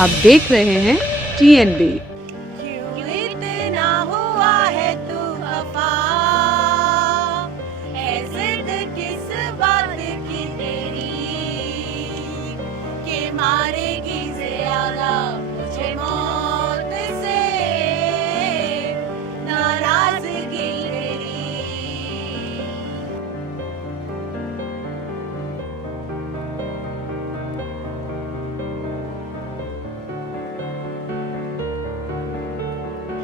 आप देख रहे हैं TNB। क्यों इतना हुआ है तू खफा, है जिद किस बात की तेरी, के मारेगी ज़्यादा मुझे मौत से नाराज़गी तेरी।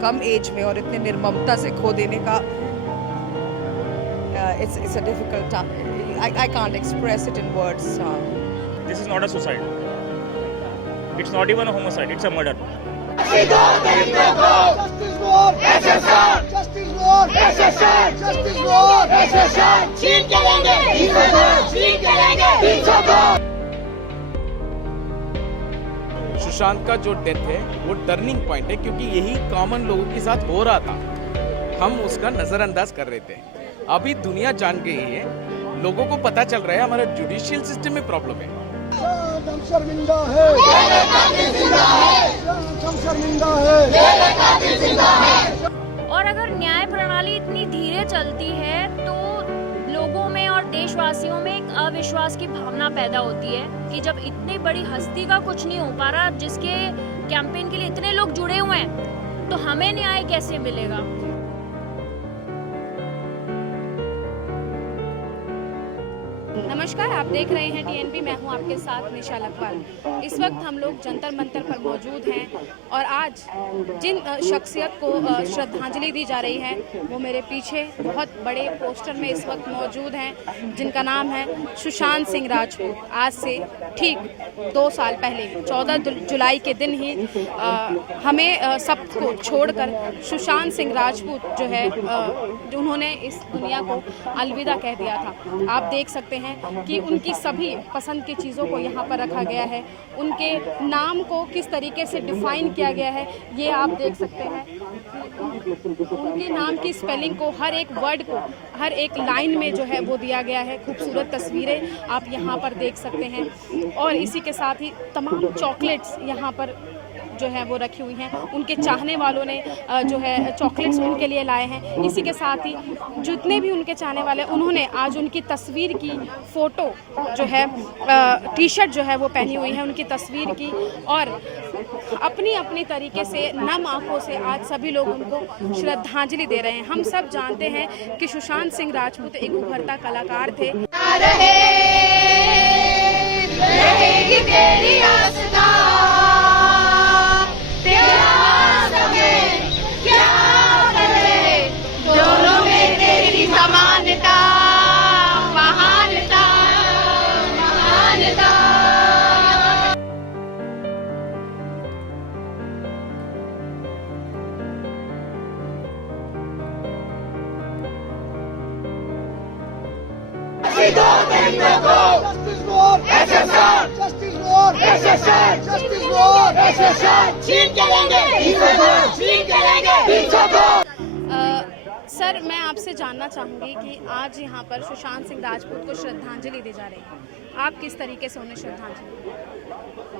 कम एज में और इतने निर्ममता से खो देने का it's a difficult time. I can't express it in words. This is not a suicide. It's not even a homicide. It's a murder. Justice War! SSR! Justice War! SSR! Justice War! SSR! छीन के लेंगे! छीन के लेंगे! सुशांत का जो death है वो टर्निंग पॉइंट है, क्योंकि यही कॉमन लोगों के साथ हो रहा था, हम उसका नजरअंदाज कर रहे थे। अभी दुनिया जान गई है, लोगों को पता चल रहा है हमारा जुडिशियल सिस्टम में प्रॉब्लम है। हम शर्मिंदा है, हम शर्मिंदा है। और अगर न्याय प्रणाली इतनी धीरे चलती है तो लोगों में और देशवासियों में एक अविश्वास की भावना पैदा होती है कि जब इतनी बड़ी हस्ती का कुछ नहीं हो पा रहा, जिसके कैंपेन के लिए इतने लोग जुड़े हुए हैं, तो हमें न्याय कैसे मिलेगा। नमस्कार, आप देख रहे हैं TNB। मैं हूं आपके साथ निशा लखवाल। इस वक्त हम लोग जंतर मंतर पर मौजूद हैं और आज जिन शख्सियत को श्रद्धांजलि दी जा रही है वो मेरे पीछे बहुत बड़े पोस्टर में इस वक्त मौजूद हैं, जिनका नाम है सुशांत सिंह राजपूत। आज से ठीक 2 साल पहले 14 जुलाई के दिन ही हमें सबको छोड़कर सुशांत सिंह राजपूत जो है उन्होंने इस दुनिया को अलविदा कह दिया था। आप देख सकते हैं कि उनकी सभी पसंद की चीज़ों को यहाँ पर रखा गया है, उनके नाम को किस तरीके से डिफाइन किया गया है ये आप देख सकते हैं। उनके नाम की स्पेलिंग को, हर एक वर्ड को, हर एक लाइन में जो है वो दिया गया है। खूबसूरत तस्वीरें आप यहाँ पर देख सकते हैं और इसी के साथ ही तमाम चॉकलेट्स यहाँ पर जो है वो रखी हुई हैं। उनके चाहने वालों ने जो है चॉकलेट्स उनके लिए लाए हैं। इसी के साथ ही जितने भी उनके चाहने वाले, उन्होंने आज उनकी तस्वीर की फ़ोटो जो है टी-शर्ट जो है वो पहनी हुई है उनकी तस्वीर की, और अपनी अपनी तरीके से नम आंखों से आज सभी लोग उनको श्रद्धांजलि दे रहे हैं। हम सब जानते हैं कि सुशांत सिंह राजपूत एक उभरता कलाकार थे। रहेगी तेरी आस्था, दोनों में तेरी समानता, महानता, महानता। Justice War! SSR! Justice War! SSR! Justice War! SSR! छीन के लेंगे! छीन के लेंगे! सर, मैं आपसे जानना चाहूँगी कि आज यहाँ पर सुशांत सिंह राजपूत को श्रद्धांजलि दी जा रही है, आप किस तरीके से उन्हें श्रद्धांजलि?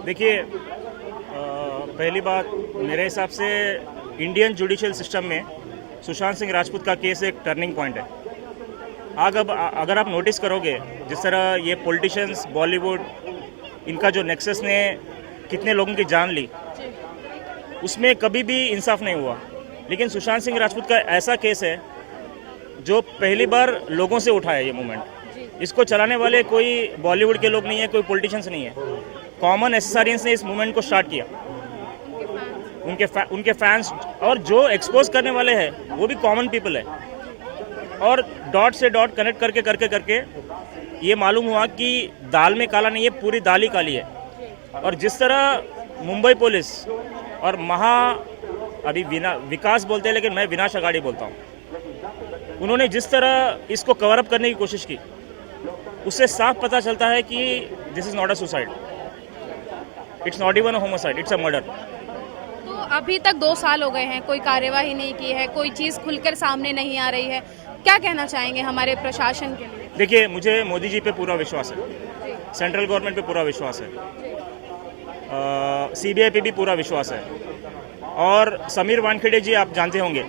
देखिए, पहली बात, मेरे हिसाब से इंडियन जुडिशियल सिस्टम में सुशांत सिंह राजपूत का केस एक टर्निंग पॉइंट है। अगर आप नोटिस करोगे, जिस तरह ये पॉलिटिशियंस, बॉलीवुड, इनका जो नेक्सस ने कितने लोगों की जान ली, उसमें कभी भी इंसाफ नहीं हुआ। लेकिन सुशांत सिंह राजपूत का ऐसा केस है जो पहली बार लोगों से उठाया ये मूवमेंट। इसको चलाने वाले कोई बॉलीवुड के लोग नहीं है, कोई पॉलिटिशियंस नहीं है, कॉमन एसएसआरियंस ने इस मूवमेंट को स्टार्ट किया। उनके फैंस और जो एक्सपोज करने वाले हैं वो भी कॉमन पीपल है। और डॉट से डॉट कनेक्ट करके करके करके ये मालूम हुआ कि दाल में काला नहीं है, पूरी दाल ही काली है। और जिस तरह मुंबई पुलिस और अभी विकास बोलते हैं लेकिन मैं विनाश अगाड़ी बोलता हूँ, उन्होंने जिस तरह इसको कवर अप करने की कोशिश की, उससे साफ पता चलता है कि this is not a suicide, it's not even a homicide, it's a murder. तो अभी तक 2 साल हो गए हैं, कोई कार्यवाही नहीं की है, कोई चीज़ खुलकर सामने नहीं आ रही है, क्या कहना चाहेंगे हमारे प्रशासन के लिए? देखिए, मुझे मोदी जी पे पूरा विश्वास है, सेंट्रल गवर्नमेंट पे पूरा विश्वास है। CBI पे भी पूरा विश्वास है। और समीर वानखेड़े जी आप जानते होंगे,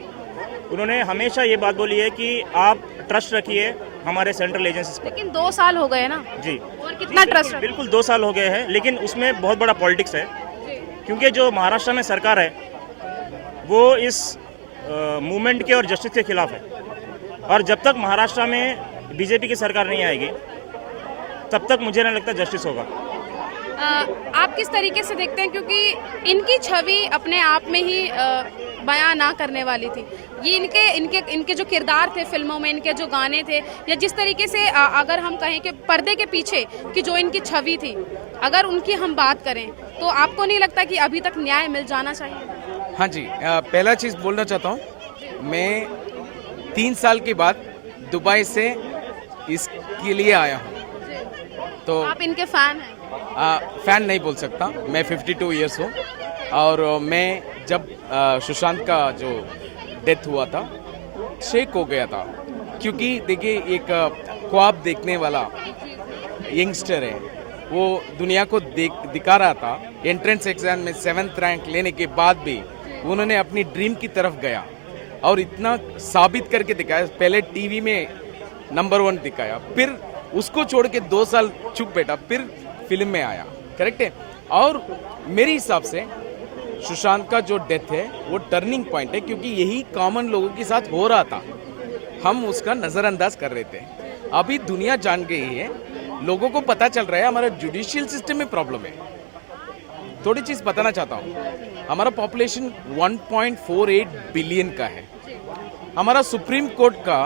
उन्होंने हमेशा ये बात बोली है कि आप ट्रस्ट रखिए हमारे सेंट्रल एजेंसीज पर। लेकिन 2 साल हो गए ना जी, और कितना ट्रस्ट है? बिल्कुल 2 साल हो गए हैं, लेकिन उसमें बहुत बड़ा पॉलिटिक्स है, क्योंकि जो महाराष्ट्र में सरकार है वो इस मूवमेंट के और जस्टिस के खिलाफ है। और जब तक महाराष्ट्र में बीजेपी की सरकार नहीं आएगी तब तक मुझे नहीं लगता जस्टिस होगा। आप किस तरीके से देखते हैं, क्योंकि इनकी छवि अपने आप में ही बयां ना करने वाली थी। ये इनके जो किरदार थे फिल्मों में, इनके जो गाने थे, या जिस तरीके से अगर हम कहें कि पर्दे के पीछे की जो इनकी छवि थी, अगर उनकी हम बात करें तो आपको नहीं लगता कि अभी तक न्याय मिल जाना चाहिए? हाँ जी, पहला चीज़ बोलना चाहता हूँ, मैं 3 साल के बाद दुबई से इसके लिए आया हूँ। तो आप इनके फैन हैं? फैन नहीं बोल सकता, मैं 52 इयर्स हूँ। और मैं जब सुशांत का जो डेथ हुआ था शेक हो गया था, क्योंकि देखिए एक ख्वाब देखने वाला यंगस्टर है, वो दुनिया को दिखा रहा था। एंट्रेंस एग्जाम में 7th रैंक लेने के बाद भी उन्होंने अपनी ड्रीम की तरफ गया और इतना साबित करके दिखाया। पहले टीवी में नंबर 1 दिखाया, फिर उसको छोड़ के 2 साल चुप बैठा, फिर फिल्म में आया, करेक्ट है। और मेरे हिसाब से सुशांत का जो डेथ है वो टर्निंग पॉइंट है, क्योंकि यही कॉमन लोगों के साथ हो रहा था, हम उसका नज़रअंदाज कर रहे थे। अभी दुनिया जान गई है, लोगों को पता चल रहा है हमारा जुडिशियल सिस्टम में प्रॉब्लम है। थोड़ी चीज़ बताना चाहता हूँ, हमारा पॉपुलेशन 1.48 बिलियन का है। हमारा सुप्रीम कोर्ट का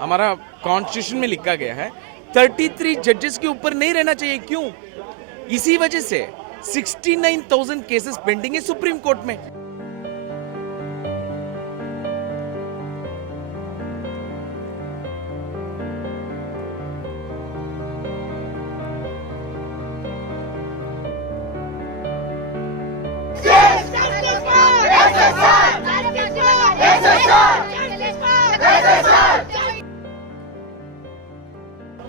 हमारा कॉन्स्टिट्यूशन में लिखा गया है 33 जजेस के ऊपर नहीं रहना चाहिए। क्यों? इसी वजह से 69,000 केसेस पेंडिंग है सुप्रीम कोर्ट में।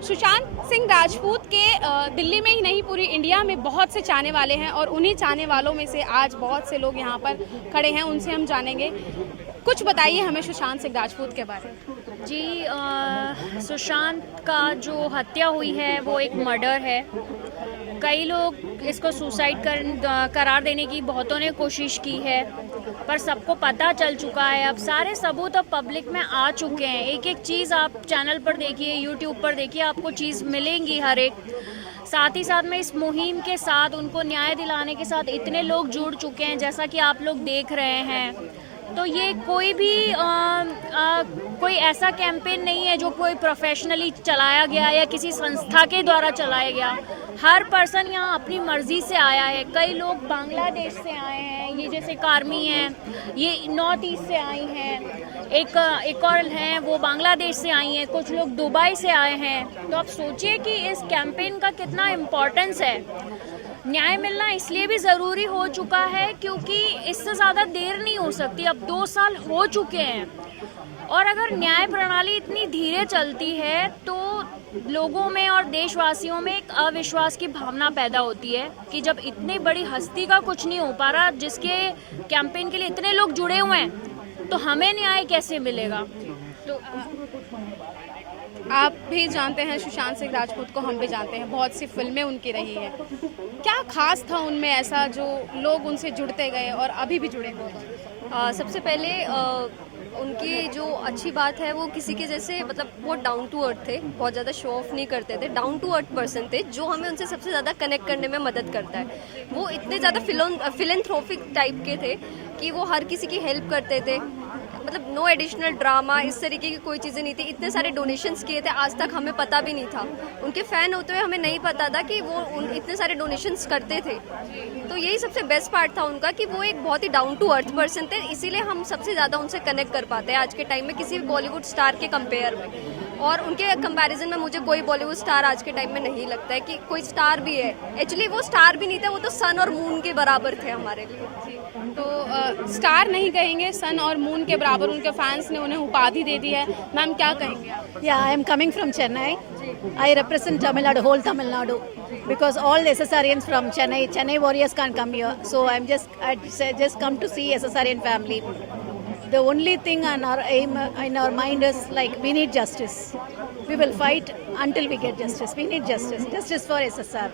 सुशांत सिंह राजपूत के दिल्ली में ही नहीं पूरी इंडिया में बहुत से चाहने वाले हैं, और उन्हीं चाहने वालों में से आज बहुत से लोग यहाँ पर खड़े हैं, उनसे हम जानेंगे। कुछ बताइए हमें सुशांत सिंह राजपूत के बारे में। जी, सुशांत का जो हत्या हुई है वो एक मर्डर है। कई लोग इसको सुसाइड करार देने की बहुतों ने कोशिश की है, पर सबको पता चल चुका है। अब सारे सबूत अब पब्लिक में आ चुके हैं। एक एक चीज़ आप चैनल पर देखिए, यूट्यूब पर देखिए, आपको चीज़ मिलेंगी हर एक। साथ ही साथ में इस मुहिम के साथ उनको न्याय दिलाने के साथ इतने लोग जुड़ चुके हैं, जैसा कि आप लोग देख रहे हैं। तो ये कोई भी कोई ऐसा कैंपेन नहीं है जो कोई प्रोफेशनली चलाया गया या किसी संस्था के द्वारा चलाया गया। हर पर्सन यहाँ अपनी मर्जी से आया है। कई लोग बांग्लादेश से आए हैं, ये जैसे कार्मी हैं, ये नॉर्थ ईस्ट से आई हैं, एक और हैं वो बांग्लादेश से आई हैं, कुछ लोग दुबई से आए हैं। तो आप सोचिए कि इस कैंपेन का कितना इम्पोर्टेंस है। न्याय मिलना इसलिए भी ज़रूरी हो चुका है क्योंकि इससे ज़्यादा देर नहीं हो सकती। अब 2 साल हो चुके हैं, और अगर न्याय प्रणाली इतनी धीरे चलती है तो लोगों में और देशवासियों में एक अविश्वास की भावना पैदा होती है कि जब इतनी बड़ी हस्ती का कुछ नहीं हो पा रहा, जिसके कैंपेन के लिए इतने लोग जुड़े हुए हैं, तो हमें न्याय कैसे मिलेगा। तो आप भी जानते हैं सुशांत सिंह राजपूत को, हम भी जानते हैं, बहुत सी फिल्में उनकी रही है। क्या खास था उनमें ऐसा जो लोग उनसे जुड़ते गए और अभी भी जुड़े हुए हैं? सबसे पहले उनकी जो अच्छी बात है वो किसी के जैसे, मतलब वो डाउन टू अर्थ थे, बहुत ज़्यादा शो ऑफ नहीं करते थे, डाउन टू अर्थ पर्सन थे, जो हमें उनसे सबसे ज़्यादा कनेक्ट करने में मदद करता है। वो इतने ज़्यादा फिलेंथ्रोपिक टाइप के थे कि वो हर किसी की हेल्प करते थे, मतलब नो एडिशनल ड्रामा, इस तरीके की कोई चीज़ें नहीं थी। इतने सारे डोनेशंस किए थे, आज तक हमें पता भी नहीं था। उनके फ़ैन होते हुए हमें नहीं पता था कि वो इतने सारे डोनेशंस करते थे। तो यही सबसे बेस्ट पार्ट था उनका कि वो एक बहुत ही डाउन टू अर्थ पर्सन थे, इसीलिए हम सबसे ज़्यादा उनसे कनेक्ट कर पाते हैं आज के टाइम में किसी भी बॉलीवुड स्टार के कंपेयर में। और उनके कंपैरिजन में मुझे कोई बॉलीवुड स्टार आज के टाइम में नहीं लगता है कि कोई स्टार भी है। एक्चुअली वो स्टार भी नहीं थे, वो तो सन और मून के बराबर थे हमारे लिए। तो स्टार नहीं कहेंगे, सन और मून के बराबर उनके फैंस ने उन्हें उपाधि दे दी है। मैम क्या कहेंगे? Yeah, I am coming from Chennai. I represent Tamil Nadu, whole Tamil Nadu, because all SSRians from Chennai Warriors can't come here. So I just come to see SSRian family. The only thing on our aim in our mind is like we need justice. We will fight until we get justice. We need justice for SSR.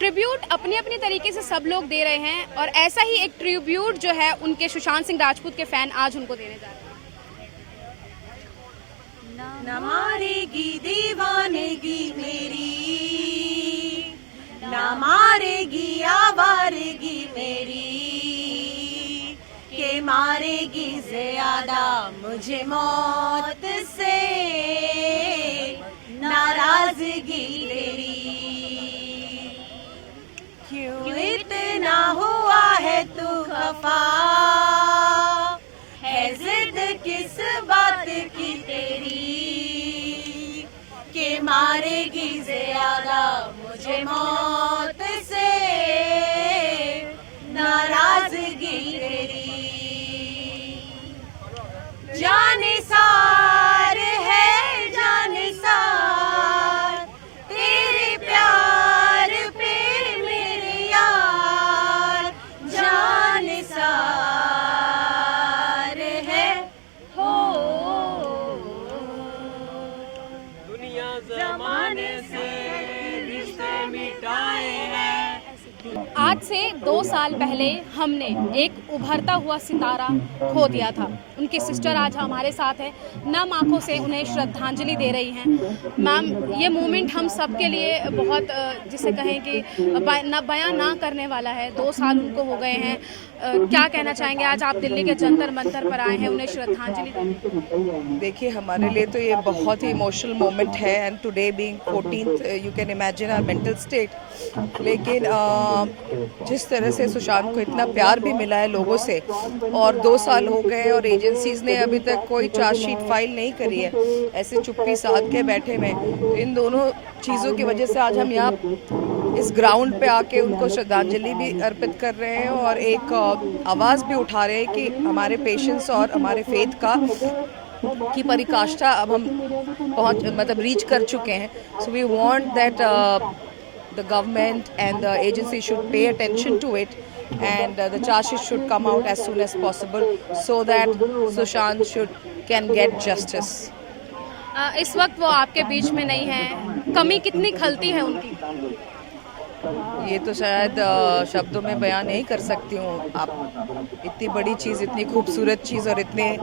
Tribute अपनी अपनी तरीके से सब लोग दे रहे हैं और ऐसा ही एक ट्रिब्यूट जो है उनके सुशांत सिंह राजपूत के फैन आज उनको देने जा रहे हैं। न मारेगी दीवानगी मेरी, न मारेगी आवारगी मेरी, के मारेगी ज्यादा मुझे मौत से नाराजगी तेरी। क्यों इतना हुआ है तू खफा, है जिद किस बात की तेरी, के मारेगी ज्यादा मुझे मौत से नाराजगी तेरी। जाने सार है जाने सार तेरे प्यार पे मेरे यार, जाने सार है हो दुनिया जमाने से रिश्ते मिटाए हैं। आज से 2 साल पहले हमने एक उभरता हुआ सितारा खो दिया था। उनकी सिस्टर आज हमारे साथ है, नम आंखों से उन्हें श्रद्धांजलि दे रही हैं। मैम, ये मोमेंट हम सब के लिए बहुत जिसे कहें कि बयां ना करने वाला है। 2 साल उनको हो गए हैं। क्या कहना चाहेंगे? आज आप दिल्ली के जंतर मंतर पर आए हैं उन्हें श्रद्धांजलि देने। देखिए, हमारे लिए तो ये बहुत ही इमोशनल मोमेंट है and today being 14th you can imagine our mental state. लेकिन जिस तरह से सुशांत को इतना प्यार भी मिला है लोगों से और 2 साल हो गए और एजेंसीज ने अभी तक कोई चार्जशीट फाइल नहीं करी है, ऐसे चुप्पी साध के बैठे में, तो इन दोनों चीज़ों की वजह से आज हम यहाँ इस ग्राउंड पे आके उनको श्रद्धांजलि भी अर्पित कर रहे हैं और एक आवाज़ भी उठा रहे हैं कि हमारे पेशेंस और हमारे फेथ का की परिकाष्ठा अब हम रीच कर चुके हैं। So we want that the government and the agency should pay attention to it and the charges should come out as soon as possible so that Sushant can get justice. इस वक्त वो आपके बीच में नहीं है, कमी कितनी खलती है उनकी? ये तो शायद शब्दों में बयान नहीं कर सकती हूँ। आप इतनी बड़ी चीज़, इतनी खूबसूरत चीज़ और इतने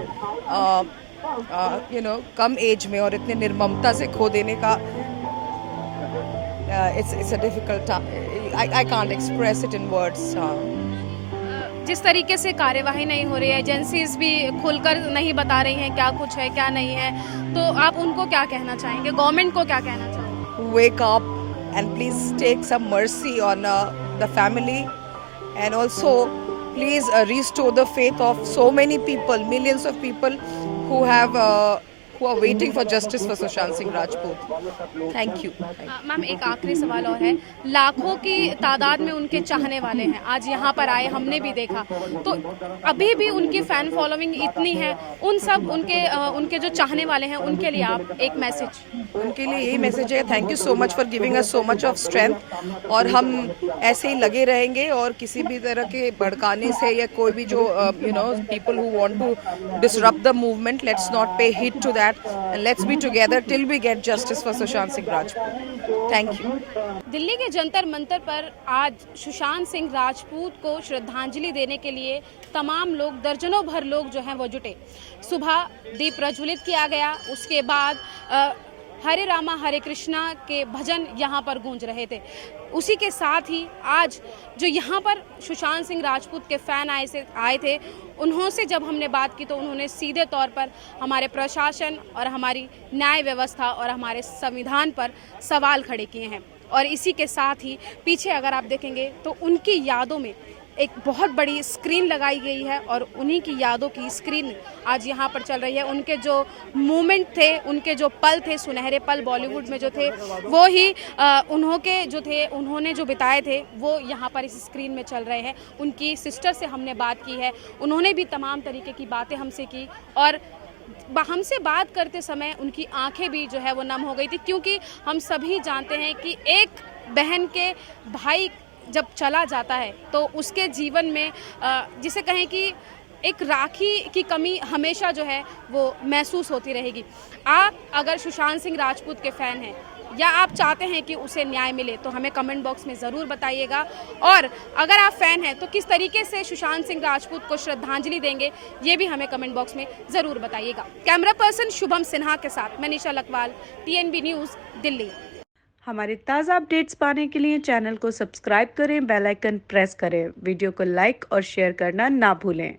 कम एज में और इतने निर्ममता से खो देने का it's a difficult I can't express it in words. जिस तरीके से कार्यवाही नहीं हो रही है, एजेंसीज भी खुलकर नहीं बता रही हैं क्या कुछ है क्या नहीं है, तो आप उनको क्या कहना चाहेंगे? गवर्नमेंट को क्या कहना चाहेंगे? Wake up and please take some mercy on the family and also please restore the faith of so many people, millions of people who are waiting for justice for Sushant Singh Rajput. Thank you. Ma'am, एक आखिरी सवाल और है। लाखों की तादाद में उनके चाहने वाले हैं, आज यहाँ पर आए, हमने भी देखा, तो अभी भी उनकी फैन फॉलोइंग इतनी है। उन सब उनके जो चाहने वाले हैं उनके लिए आप एक मैसेज? उनके लिए यही मैसेज है, thank you so much for giving us so much of strength और हम ऐसे ही लगे रहेंगे और किसी भी तरह के भड़काने से या कोई भी जो people who want to disrupt the movement, let's not pay heed to that and let's be together till we get justice for Sushant Singh Rajput. Thank you. Delhi के जंतर मंतर पर आज सुशांत सिंह राजपूत को श्रद्धांजलि देने के लिए तमाम लोग, दर्जनों भर लोग जो हैं वो जुटे। सुबह दीप प्रज्वलित किया गया, उसके बाद हरे रामा हरे कृष्णा के भजन यहाँ पर गूंज रहे थे। उसी के साथ ही आज जो यहाँ पर सुशांत सिंह राजपूत के फ़ैन आए थे, उन्होंने जब हमने बात की तो उन्होंने सीधे तौर पर हमारे प्रशासन और हमारी न्याय व्यवस्था और हमारे संविधान पर सवाल खड़े किए हैं। और इसी के साथ ही पीछे अगर आप देखेंगे तो उनकी यादों में एक बहुत बड़ी स्क्रीन लगाई गई है और उन्हीं की यादों की स्क्रीन आज यहाँ पर चल रही है। उनके जो मोमेंट थे, उनके जो पल थे, सुनहरे पल बॉलीवुड में जो थे, वो ही उन्होंने जो बिताए थे वो यहाँ पर इस स्क्रीन में चल रहे हैं। उनकी सिस्टर से हमने बात की है, उन्होंने भी तमाम तरीके की बातें हमसे की और हमसे बात करते समय उनकी आंखें भी जो है वो नम हो गई थी, क्योंकि हम सभी जानते हैं कि एक बहन के भाई जब चला जाता है तो उसके जीवन में जिसे कहें कि एक राखी की कमी हमेशा जो है वो महसूस होती रहेगी। आप अगर सुशांत सिंह राजपूत के फ़ैन हैं या आप चाहते हैं कि उसे न्याय मिले तो हमें कमेंट बॉक्स में ज़रूर बताइएगा, और अगर आप फ़ैन हैं तो किस तरीके से सुशांत सिंह राजपूत को श्रद्धांजलि देंगे ये भी हमें कमेंट बॉक्स में ज़रूर बताइएगा। कैमरा पर्सन शुभम सिन्हा के साथ मैं निशा लखवाल, TNB न्यूज़, दिल्ली। हमारे ताज़ा अपडेट्स पाने के लिए चैनल को सब्सक्राइब करें, बेल आइकन प्रेस करें, वीडियो को लाइक और शेयर करना ना भूलें।